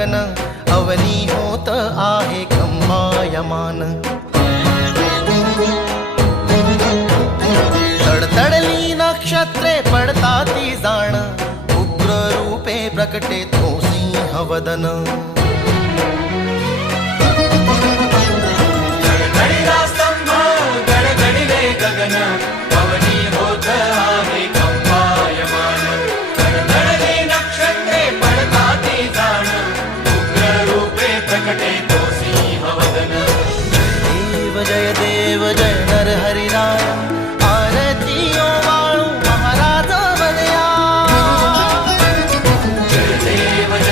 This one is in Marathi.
गगन अवनी होत आहे खंबायमान तडतडली नक्षत्रे पडताती जाण उग्र रूपे प्रकटे तो सिंहवदन गगन You.